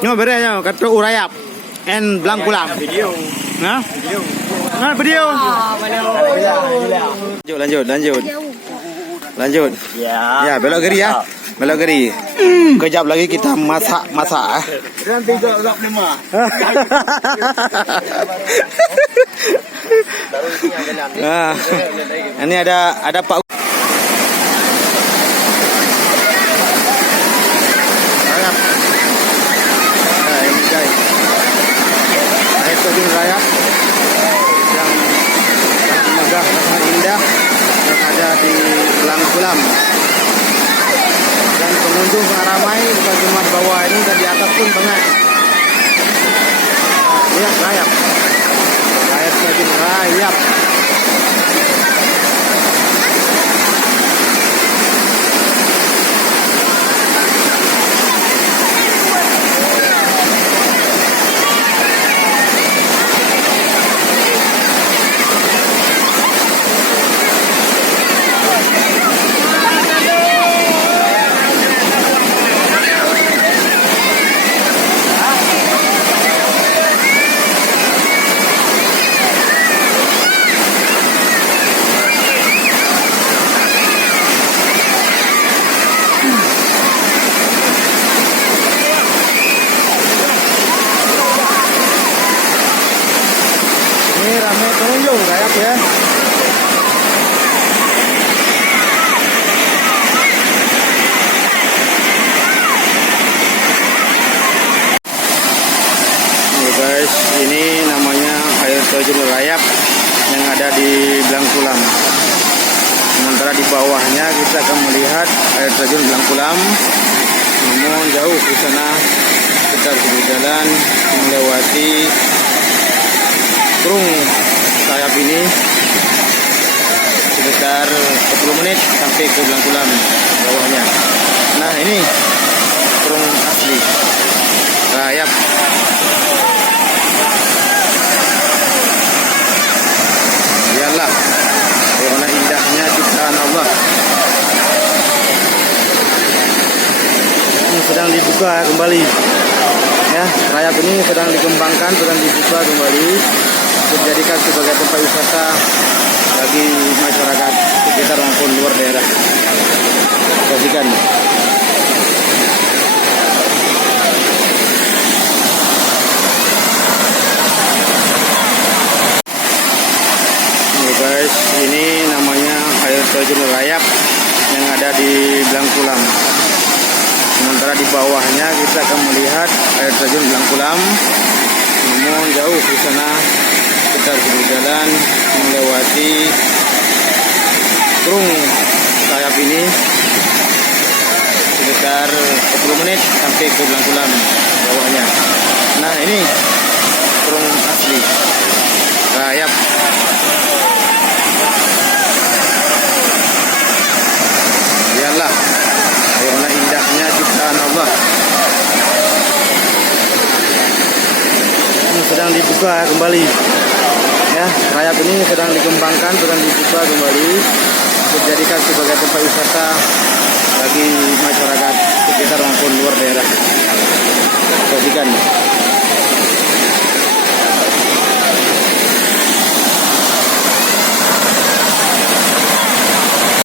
Nyo berenya kata urayap en Blangkulam. Video. Nah. Nah, video. Lanjut. Ya, belok kiri ya. Belok kiri. Kejap lagi kita masak. Dan 3 lap 5. Nah, ini ada Pak. Nah, ini guys. Air terjun rayap yang sangat megah, sangat indah yang ada di Blangkulam. Dan pengunjung sangat ramai, bukan cuma di bawah ini dan di atas pun banyak. Lihat rayap. Air terjun rayap. Ini ramai pengunjung rayap ya. Guys, ini namanya air terjun rayap yang ada di Blangkulam. Sementara di bawahnya kita akan melihat air terjun Blangkulam. Namun jauh di sana kita harus berjalan melewati Kurung sayap ini sekitar 10 menit sampai ke Blangkulam bawahnya. Nah, ini kurung asli rayap. Iyalah bagaimana indahnya ciptaan Allah. Ini sedang dibuka kembali ya, rayap ini sedang dikembangkan, sedang dibuka kembali untuk dijadikan sebagai tempat wisata bagi masyarakat sekitar maupun luar daerah. Saksikan. Guys, ini namanya air terjun rayap yang ada di Blangkulam. Sementara di bawahnya kita akan melihat air terjun Blangkulam. Namun jauh di sana kita harus berjalan melewati kurung sayap ini sekitar 10 menit sampai ke Blangkulam bawahnya. Nah, ini kurung asli rayap. Iyalah bagaimana indahnya ciptaan Allah. Ini sedang dibuka kembali ya, rayap ini sedang dikembangkan, sedang dibuka kembali untuk dijadikan sebagai tempat wisata bagi masyarakat sekitar maupun luar daerah. Saksikan.